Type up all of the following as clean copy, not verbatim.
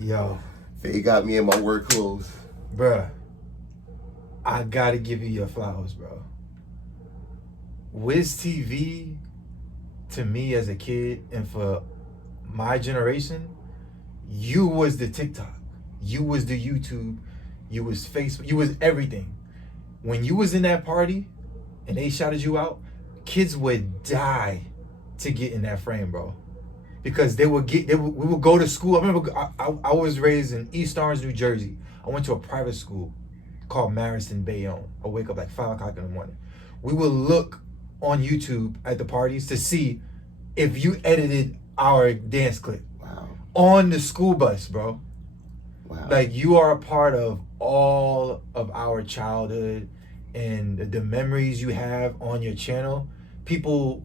Yo. They got me in my work clothes. Bruh, I gotta give you your flowers, bro. Wiztv, to me as a kid, and for my generation, you was the TikTok. You was the YouTube. You was Facebook. You was everything. When you was in that party and they shouted you out, kids would die to get in that frame, bro. Because we would go to school. I remember I was raised in East Orange, New Jersey. I went to a private school called Maryston Bayonne. I wake up like 5 o'clock in the morning. We would look on YouTube at the parties to see if you edited our dance clip. Wow. On the school bus, bro. Wow. Like, you are a part of all of our childhood and the memories you have on your channel. People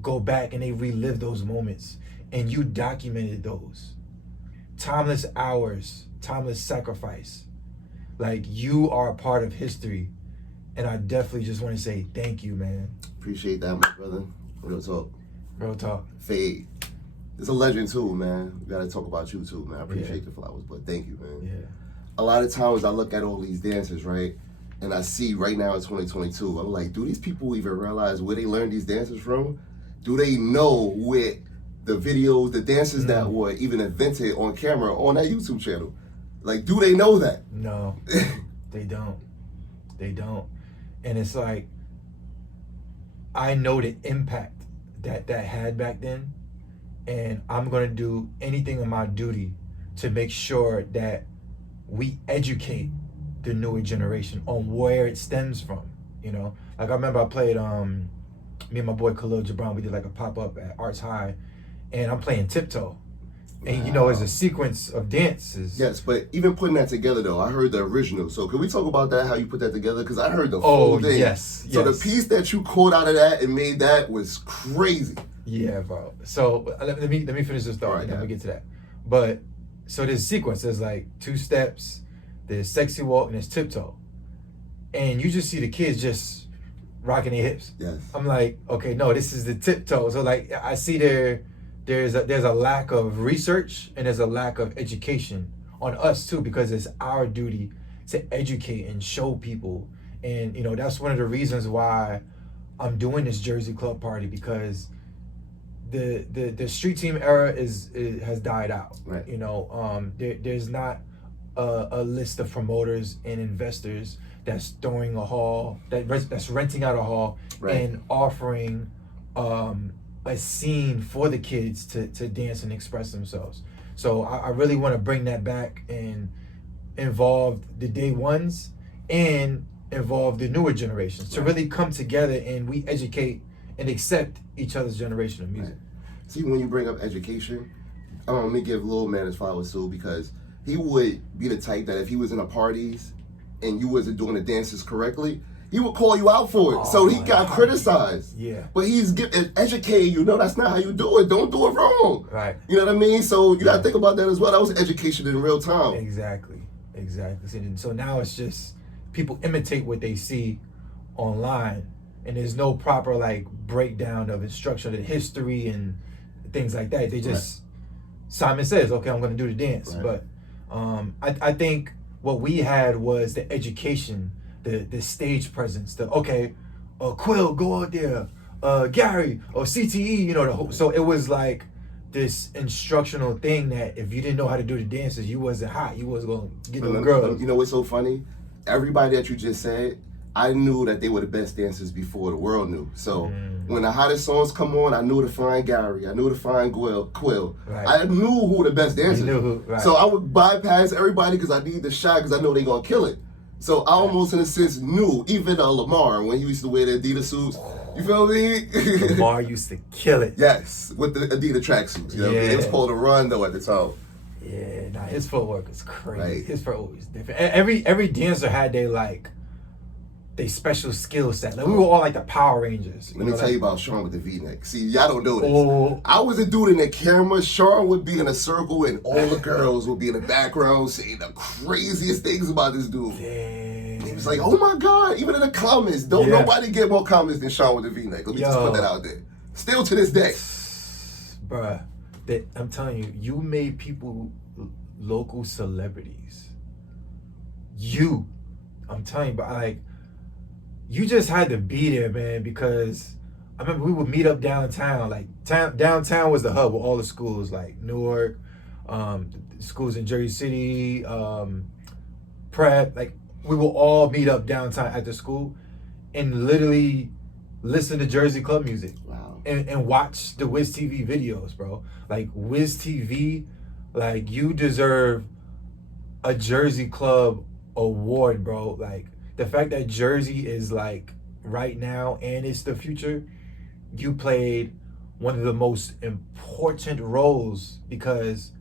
go back and they relive those moments, and you documented those. Timeless hours, timeless sacrifice. Like, you are a part of history, and I definitely just want to say thank you, man. Appreciate that, my brother. Real talk. Real talk. Fade. It's a legend too, man. We gotta talk about you too, man. I appreciate the flowers, but thank you, man. Yeah. A lot of times I look at all these dancers, right? And I see right now in 2022, I'm like, do these people even realize where they learned these dances from? Do they know where the videos, the dances that were even invented on camera on that YouTube channel? Like, do they know that? No, they don't. They don't. And it's like, I know the impact that had back then, and I'm gonna do anything in my duty to make sure that we educate the newer generation on where it stems from, you know? Like, I remember I played, me and my boy Khalil Gibran, we did like a pop-up at Arts High, and I'm playing Tiptoe. And you know, it's a sequence of dances. Yes, but even putting that together though, I heard the original. So can we talk about that, how you put that together? Because I heard the full thing. Yes. So the piece that you caught out of that and made that was crazy. Yeah, bro. So let me finish this thought, and then we'll get to that. But so there's sequence. There's like 2 steps. There's sexy walk and there's tiptoe, and you just see the kids just rocking their hips. Yes. I'm like, okay, no, this is the tiptoe. So like, I see there's a lack of research and there's a lack of education on us too, because it's our duty to educate and show people. And you know, that's one of the reasons why I'm doing this Jersey Club party, because the street team era has died out. Right. You know, there's not a list of promoters and investors that's throwing a hall, that's renting out a hall, right, and offering a scene for the kids to dance and express themselves. So I really want to bring that back and involve the day ones and involve the newer generations to really come together, and we educate and accept each other's generation of music. Right. See, when you bring up education, let me give Lil Man his flowers too, because he would be the type that if he was in a parties and you wasn't doing the dances correctly, he would call you out for it. So he got criticized. Yeah. But he's educating you. No, that's not how you do it. Don't do it wrong. Right. You know what I mean? So you gotta think about that as well. That was education in real time. Exactly. So now it's just people imitate what they see online, and there's no proper like breakdown of instruction and history and things like that. They just, Simon says, okay, I'm gonna do the dance. Right. But I think what we had was the education, the stage presence, Quill, go out there, Gary, or CTE, you know, so it was like this instructional thing that if you didn't know how to do the dances, you wasn't hot, you wasn't gonna get no girls. You know what's so funny? Everybody that you just said, I knew that they were the best dancers before the world knew. So when the hottest songs come on, I knew to find Gary, I knew to find Quill. Right. I knew who the best dancers were. So I would bypass everybody because I need the shot because I know they're gonna kill it. So I almost in a sense knew, even Lamar, when he used to wear the Adidas suits, you feel me? Lamar used to kill it. Yes, with the Adidas tracksuits. You know what I mean? It was called a run though at the time. Yeah, nah, his footwork is crazy. Right. His footwork was different. Every dancer had they special skill set. Like, we were all like the Power Rangers. Let me tell you about Sean with the V-neck. See, y'all don't know this. Oh. I was a dude in the camera. Sean would be in a circle and all the girls would be in the background saying the craziest things about this dude. Damn. He was like, oh my God, even in the comments, don't nobody get more comments than Sean with the V-neck. Let me just put that out there. Still to this day. Bruh, I'm telling you, you made people local celebrities. I'm telling you, but like, you just had to be there, man, because I remember we would meet up downtown. Like downtown was the hub with all the schools, like Newark, schools in Jersey City, Prep. Like we will all meet up downtown at the school and literally listen to Jersey club music. Wow. And watch the Wiztv videos, bro. Like Wiztv, like you deserve a Jersey club award, bro. Like the fact that Jersey is like right now and it's the future, you played one of the most important roles, because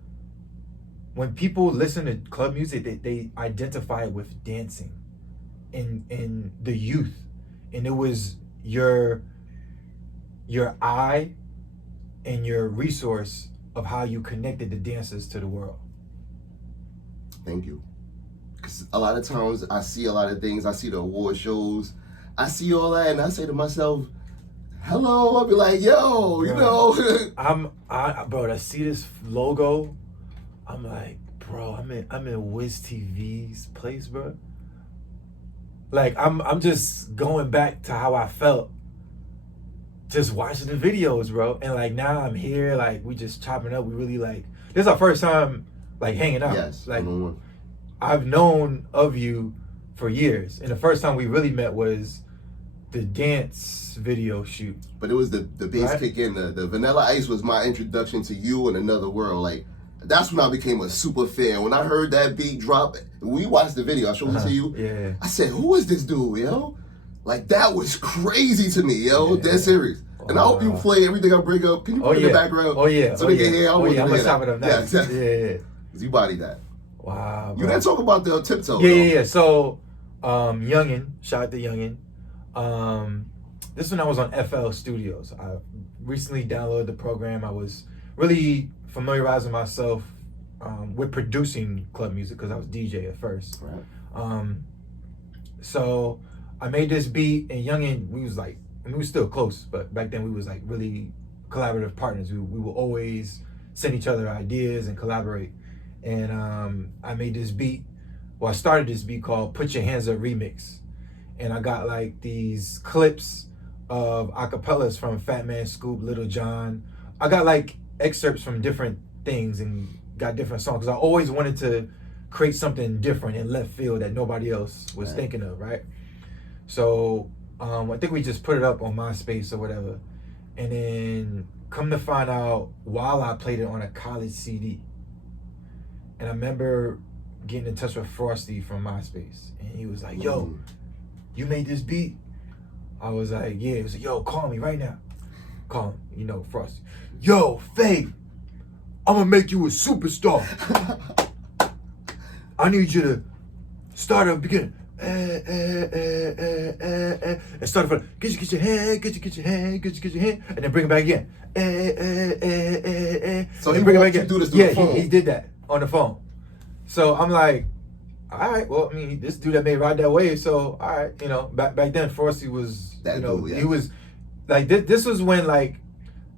when people listen to club music, they identify it with dancing and the youth. And it was your eye and your resource of how you connected the dancers to the world. Thank you. Because a lot of times I see a lot of things. I see the award shows. I see all that, and I say to myself, hello. I'll be like, yo, you know. Bro, I see this logo. I'm like, bro, I'm in Wiztv's place, bro. Like, I'm just going back to how I felt just watching the videos, bro. And like now I'm here, like we just chopping up. We really like, this is our first time like hanging out. Yes. Like I've known of you for years, and the first time we really met was the dance video shoot. But it was the bass kick in. The Vanilla Ice was my introduction to you in another world. Like that's when I became a super fan. When I heard that beat drop, we watched the video. I showed it to you. Yeah. I said, "Who is this dude, yo?" Like that was crazy to me, yo. Yeah. Dead serious. And I hope you play everything I bring up. Can you put in the background? Oh yeah. So they can hear. I'm gonna chop it up now. Yeah, exactly. Yeah. You bodied that. Wow. You didn't talk about the tiptoe. Yeah. So, Youngin, shout out to Youngin. This one I was on FL Studios. I recently downloaded the program. I was really familiarizing myself with producing club music because I was DJ at first. Right. So I made this beat, and Youngin, we was like, I mean, we were still close, but back then we was like really collaborative partners. We will always send each other ideas and collaborate. And I made this beat. Well, I started this beat called "Put Your Hands Up" remix, and I got like these clips of acapellas from Fat Man Scoop, Little John. I got like excerpts from different things and got different songs. 'Cause I always wanted to create something different in left field that nobody else was thinking of, right? So I think we just put it up on MySpace or whatever, and then come to find out, while I played it on a college CD, and I remember getting in touch with Frosty from MySpace, and he was like, "Yo, you made this beat?" I was like, "Yeah." He was like, "Yo, call me right now." Call him, you know, Frosty. "Yo, Fade, I'm gonna make you a superstar. I need you to start at the beginning. And start from get your hand, get your hand, and then bring it back again. So he bring it back again. Do this through the phone. He did that on the phone. So I'm like, all right, well, I mean, this dude that made Ride That Wave, so all right, you know, back then Frosty was, that you know, dude, yeah. He was like this was when like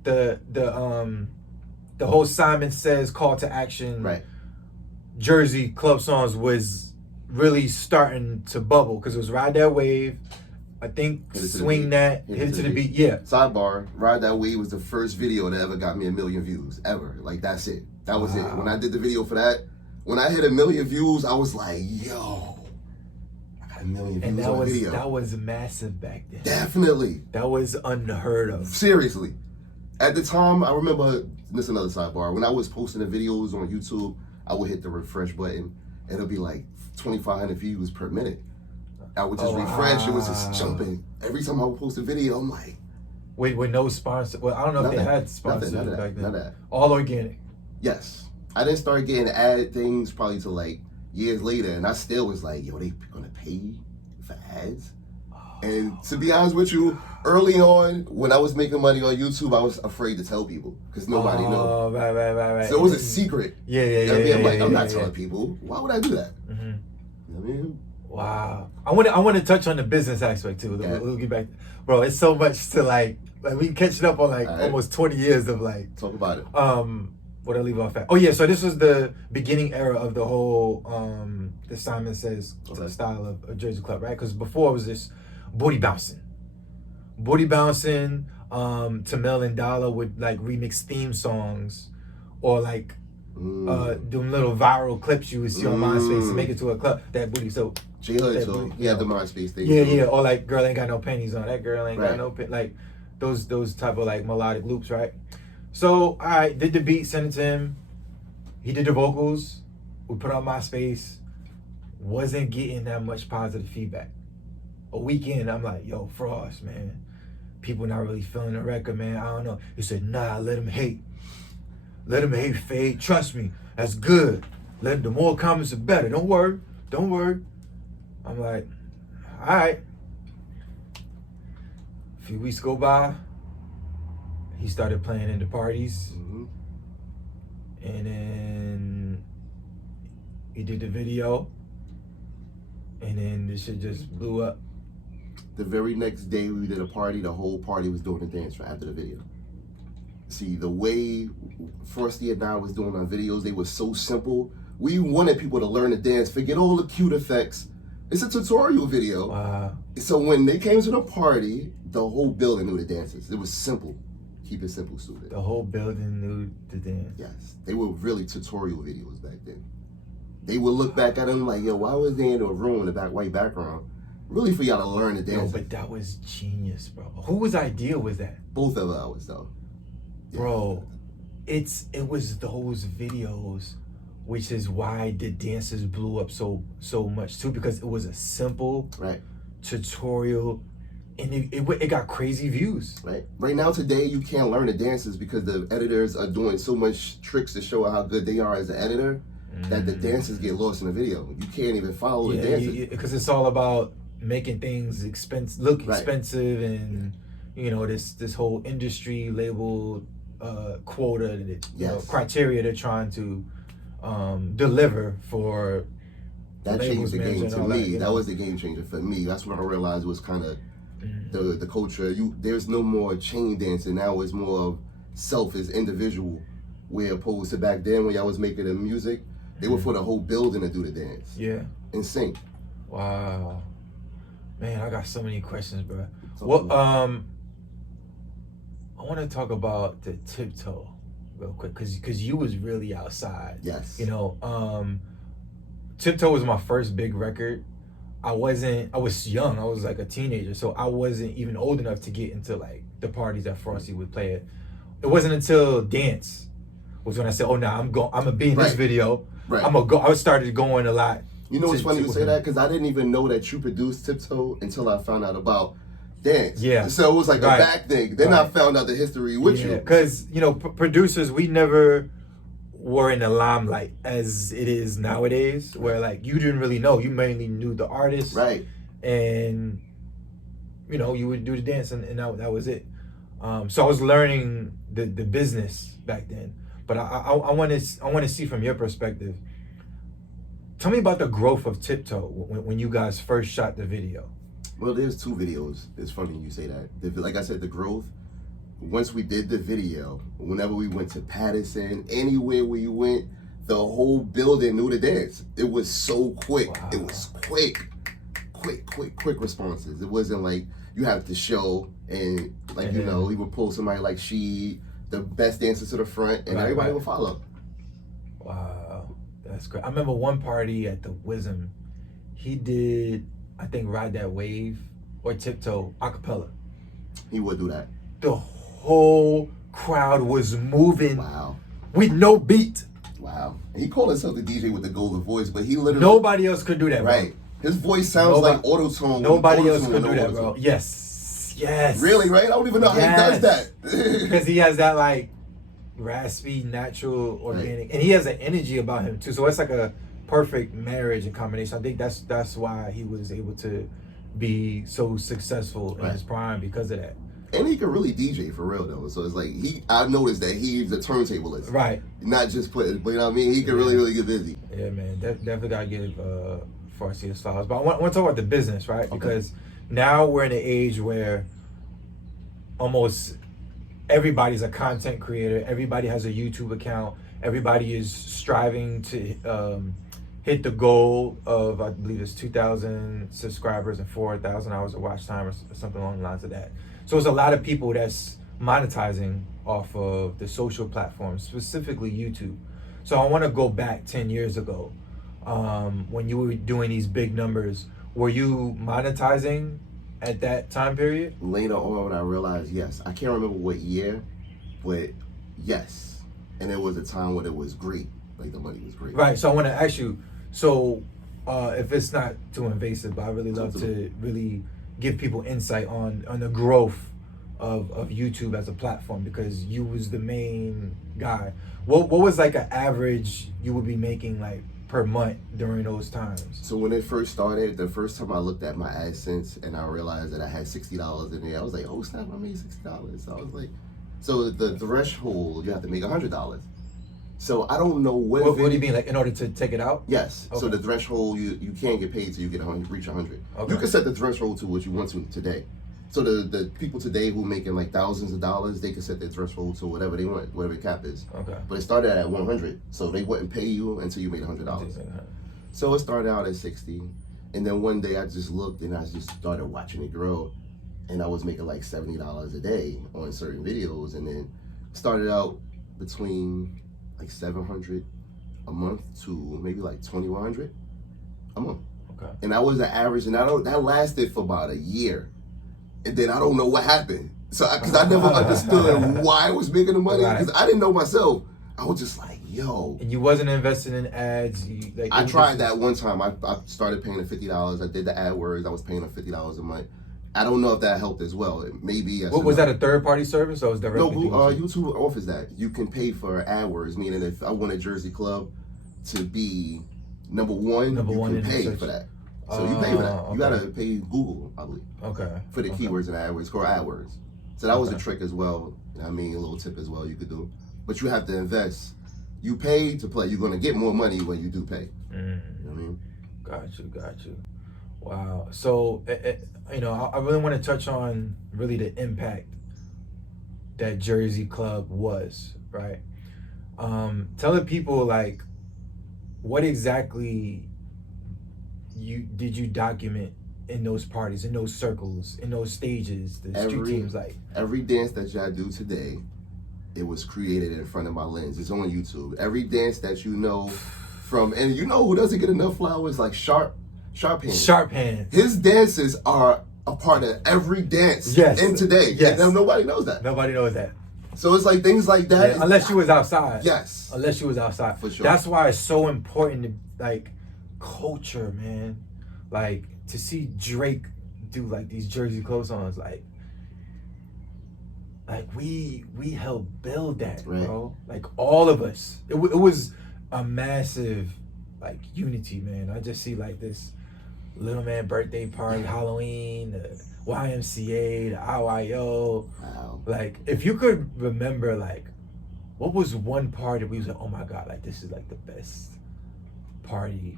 the whole Simon Says call to action, right, Jersey club songs was really starting to bubble, because it was Ride That Wave, I think Swing That, Hit It to the Beat. Yeah. Sidebar, Ride That Wave was the first video that ever got me 1 million views, ever. Like, that's it. That was it. When I did the video for that, when I hit 1 million views, I was like, yo, I got 1 million views on a video. That was massive back then. Definitely. That was unheard of. Seriously. At the time, I remember, this is another sidebar, when I was posting the videos on YouTube, I would hit the refresh button, and it'll be like 2,500 views per minute. I would just refresh, it was just jumping. Every time I would post a video, I'm like... Wait, with no sponsor? Well, I don't know if they had sponsors back then. None of that. All organic? Yes. I didn't start getting ad things probably till like years later, and I still was like, yo, they gonna pay for ads? And to be honest with you, early on, when I was making money on YouTube, I was afraid to tell people because nobody knew. Oh, right. So it was a secret. Yeah. You know what I mean? I'm like, I'm not telling people. Why would I do that? Mm-hmm. You know what I mean? Wow. I want to touch on the business aspect too. We'll get back, bro. It's so much to like we catching up on like almost 20 years of like. Talk about it. What I leave off at? Oh yeah, so this was the beginning era of the whole the Simon Says style of Jersey Club, right? Because before it was this booty bouncing. Tamil and Dala would like remix theme songs, or like them little viral clips you would see on MySpace to make it to a club. That booty, so J Hood, so he had the MySpace thing. Yeah, or like girl ain't got no panties on. That girl ain't got Right. no like those type of like melodic loops, right? So I did the beat, sent it to him. He did the vocals. We put on MySpace. Wasn't getting that much positive feedback. A week in, I'm like, yo, Frost, man. People not really feeling the record, man. I don't know. He said, nah, let him hate. Let him hate, Fade. Trust me, that's good. The more comments, the better. Don't worry. I'm like, all right. A few weeks go by. He started playing in the parties. And then he did the video. And then this shit just blew up. The very next day we did a party, the whole party was doing the dance right after the video. See, the way Frosty and I was doing our videos, they were so simple. We wanted people to learn to dance, forget all the cute effects. It's a tutorial video. Wow. So when they came to the party, the whole building knew the dances. It was simple. Keep it simple, stupid. The whole building knew the dance. Yes, they were really tutorial videos back then. They would look back at them like, yo, why was they in a room in the white background? Really for y'all to learn the dance. Yo, but that was genius, bro. Whose idea was that? Both of ours, though. Yeah. Bro, it was those videos, which is why the dances blew up so much too, because it was a simple tutorial, and it got crazy views. Right now today you can't learn the dances because the editors are doing so much tricks to show how good they are as an editor that the dances get lost in the video. You can't even follow the dances because it's all about making things look expensive, and you know this whole industry label quota, criteria they're trying to deliver for. That changed the game to me. That was the game changer for me. That's when I realized it was kind of the culture. There's no more chain dancing. Now it's more of self as individual, where opposed to back then when y'all was making the music, they were for the whole building to do the dance. Yeah. In sync. Wow. Man, I got so many questions, bro. Well, I want to talk about the Tiptoe real quick, because you was really outside. Yes. You know, Tiptoe was my first big record. I was young. I was like a teenager, so I wasn't even old enough to get into like the parties that Frosty would play at. It wasn't until Dance was when I said, "Oh, nah, I'm gonna be in this video. I'm gonna go." I started going a lot. You know what's funny you say that? Because I didn't even know that you produced Tiptoe until I found out about Dance. Yeah. So it was like a back thing. Then I found out the history with you. Because, you know, producers, we never were in the limelight as it is nowadays, where like you didn't really know. You mainly knew the artist. Right. And, you know, you would do the dance and that was it. So I was learning the business back then. But I want to see from your perspective. Tell me about the growth of Tiptoe when you guys first shot the video. Well, there's two videos. It's funny you say that. Like I said, the growth. Once we did the video, whenever we went to Patterson, anywhere we went, the whole building knew the dance. It was so quick. Wow. It was quick responses. It wasn't like you have to show and like, you know, we would pull somebody like the best dancer to the front, and everybody would follow. Wow, that's great. I remember one party at the Wiztv. He did, I think, Ride That Wave or Tiptoe a cappella. He would do that. The whole crowd was moving. Wow. With no beat. Wow. And he called himself the DJ with the golden voice, but he literally... Nobody else could do that, bro. Right. His voice sounds like auto-tune. Nobody else could do that, bro. Yes. Really, right? I don't even know how he does that. Because he has that, like, raspy, natural, organic... And he has an energy about him, too. So it's like a perfect marriage and combination. I think that's why he was able to be so successful in his prime, because of that. And he can really DJ for real though. So it's like I noticed that he's a turntablist. Right. Not just play, but you know what I mean? He can really get busy. Yeah, man. Definitely gotta give Farsi his flowers. But I want to talk about the business, right? Okay. Because now we're in an age where almost everybody's a content creator. Everybody has a YouTube account. everybody is striving to hit the goal of, I believe it's 2,000 subscribers and 4,000 hours of watch time or something along the lines of that. So it's a lot of people that's monetizing off of the social platforms, specifically YouTube. So I want to go back 10 years ago, when you were doing these big numbers. Were you monetizing at that time period? Later on, I realized yes. I can't remember what year, but yes. And there was a time when it was great. Like the money was great. Right. So I want to ask you. So if it's not too invasive, but I really love to really give people insight on the growth of YouTube as a platform, because you was the main guy. What was like an average you would be making like per month during those times? So when it first started, the first time I looked at my AdSense and I realized that I had $60 in there, I was like, oh snap, I made $60. So I was like, so the threshold, you have to make $100. So I don't know what do you mean, like in order to take it out? Yes. Okay. So the threshold, you can't get paid till you get reach 100. Okay. You can set the threshold to what you want to today. So the people today who making like thousands of dollars, they can set their threshold to whatever they want, whatever the cap is. Okay. But it started at 100, so they wouldn't pay you until you made $100. So it started out at 60, and then one day I just looked and I just started watching it grow, and I was making like $70 a day on certain videos, and then started out between like 700 a month to maybe like 2,100 a month. Okay. And that was the average, and that lasted for about a year. And then I don't know what happened. So, because I never understood why I was making the money, because I didn't know myself. I was just like, yo. And you wasn't investing in ads? I tried that one time. I started paying them $50. I did the AdWords. I was paying them $50 a month. I don't know if that helped as well. Maybe. Yes. Was that a third-party service, or was that directly? No, YouTube offers that. You can pay for AdWords, meaning if I want a Jersey club to be number one, you can pay for that. So you pay for that. Okay. You gotta pay Google, I believe. Okay. For the keywords in AdWords, called AdWords. So that was a trick as well. I mean, a little tip as well you could do. But you have to invest. You pay to play. You're gonna get more money when you do pay. You know what I mean? Got you. Wow. So, you know, I really want to touch on really the impact that Jersey Club was, right? Tell the people, like, what exactly did you document in those parties, in those circles, in those stages, the street teams, like? Every dance that y'all do today, it was created in front of my lens. It's on YouTube. Every dance that you know from, and you know who doesn't get enough flowers? Like Sharp Hands. Sharp Hands. His dances are a part of every dance in today. Yes. And nobody knows that. Nobody knows that. So it's like things like that. Yeah, unless you was outside. Yes. Unless you was outside. For sure. That's why it's so important to, like, culture, man. Like, to see Drake do, like, these Jersey Club songs, like we helped build that, bro. Like, all of us. It was a massive, like, unity, man. I just see, like, this little man birthday party, Halloween, the YMCA, the IYO. Wow. Like, if you could remember, like, what was one party we was like, oh my God, like, this is like the best party,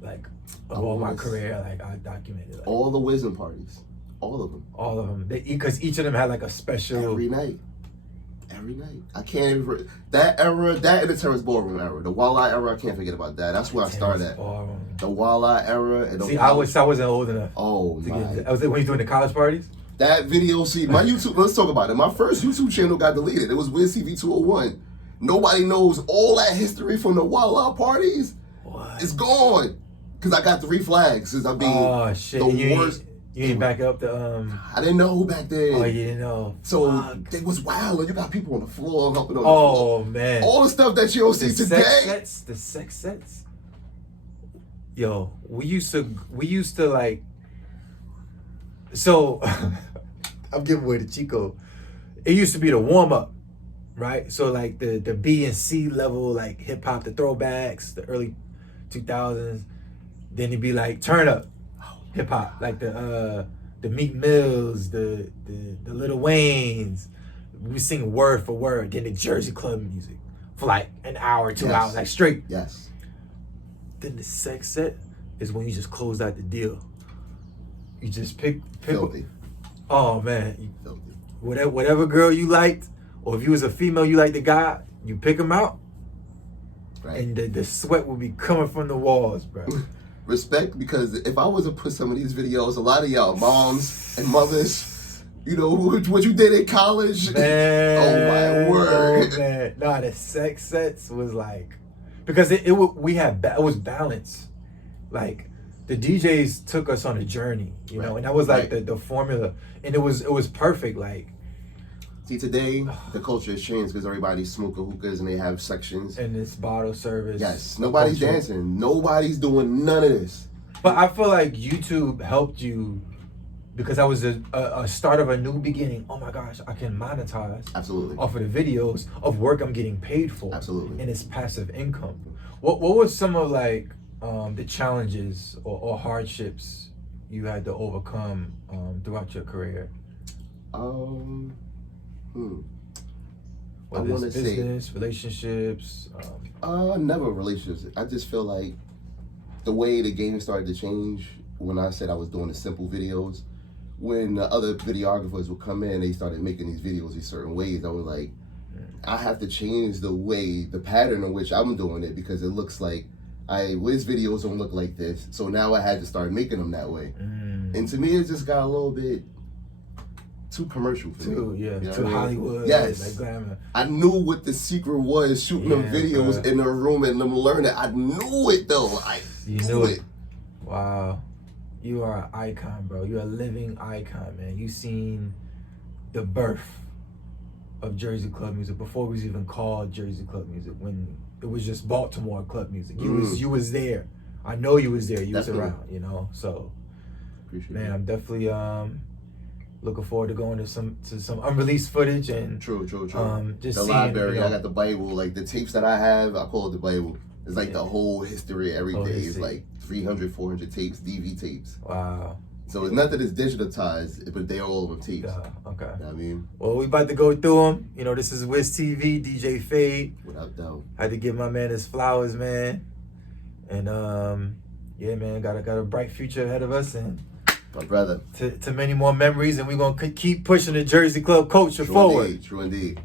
like, of all my career, like, I documented. Like, all the Wisdom parties. All of them. All of them. Because each of them had like a special. Every night. I can't even. That era, that and the Terrace Ballroom era. The Walla era, I can't forget about that. That's where I started at. The Walla era. And see, I wasn't old enough. Oh, my. I was when you doing the college parties? That video, see, my YouTube, let's talk about it. My first YouTube channel got deleted. It was Wiztv 201. Nobody knows all that history from the Walla parties. What? It's gone. Because I got 3 flags since I being the worst. You didn't back up the I didn't know back then. Oh, you didn't know. So it was wild. You got people on the floor helping on the floor. Oh, man. All the stuff that you don't see today. The sex sets. Yo, we used to like. So I'm giving away the Chico. It used to be the warm up, right? So like the B and C level, like hip hop, the throwbacks, the early 2000s. Then it'd be like turn up. Hip hop, like the Meek Mills, the Lil Waynes. We sing word for word. Then the Jersey Club music for like an hour, 2 hours, like straight. Yes. Then the sex set is when you just close out the deal. You just pick. Filthy. Oh man, Filthy. Whatever girl you liked, or if you was a female you liked the guy, you pick him out, Right. And the sweat would be coming from the walls, bro. Respect, because if I was to put some of these videos, a lot of y'all moms and mothers, you know, what you did in college. Man, oh my word. Oh, man. Nah, the sex sets was like, because it was balanced. Like the DJs took us on a journey, you know, and that was like the formula, and it was perfect. Like, see, today the culture has changed because everybody's smoking hookahs and they have sections. And it's bottle service. Yes, nobody's dancing. Nobody's doing none of this. But I feel like YouTube helped you because that was a start of a new beginning. Oh my gosh, I can monetize Absolutely off of the videos of work I'm getting paid for. Absolutely. And it's passive income. What was some of like the challenges or hardships you had to overcome throughout your career? I want to say business, relationships. Never relationships. I just feel like the way the game started to change when I said I was doing the simple videos. When the other videographers would come in, they started making these videos these certain ways. I was like, I have to change the pattern in which I'm doing it because it looks like Wiz videos don't look like this. So now I had to start making them that way. And to me, it just got a little bit too commercial for me. Yeah, you know too Hollywood. Yes. Like glamour. I knew what the secret was, shooting them videos in a room and them learning. I knew it though. You knew it. Wow. You are an icon, bro. You're a living icon, man. You seen the birth of Jersey club music before it was even called Jersey club music, when it was just Baltimore club music. You was there. I know you was there. You was around, you know. So Appreciate man, it. I'm definitely looking forward to going to some unreleased footage and True. just the seeing, library, you know, I got the Bible, like the tapes that I have, I call it the Bible. It's like the whole history of every day. It's like 300, 400 tapes, DV tapes. Wow. So it's nothing that's digitized, but they're all on tapes. Okay. You know what I mean? Well, we about to go through them. You know, this is Wiztv, DJ Fade. Without doubt. Had to give my man his flowers, man. And yeah, man, got a bright future ahead of us, and My brother. to many more memories, and we're gonna keep pushing the Jersey club culture True forward. Indeed. True indeed.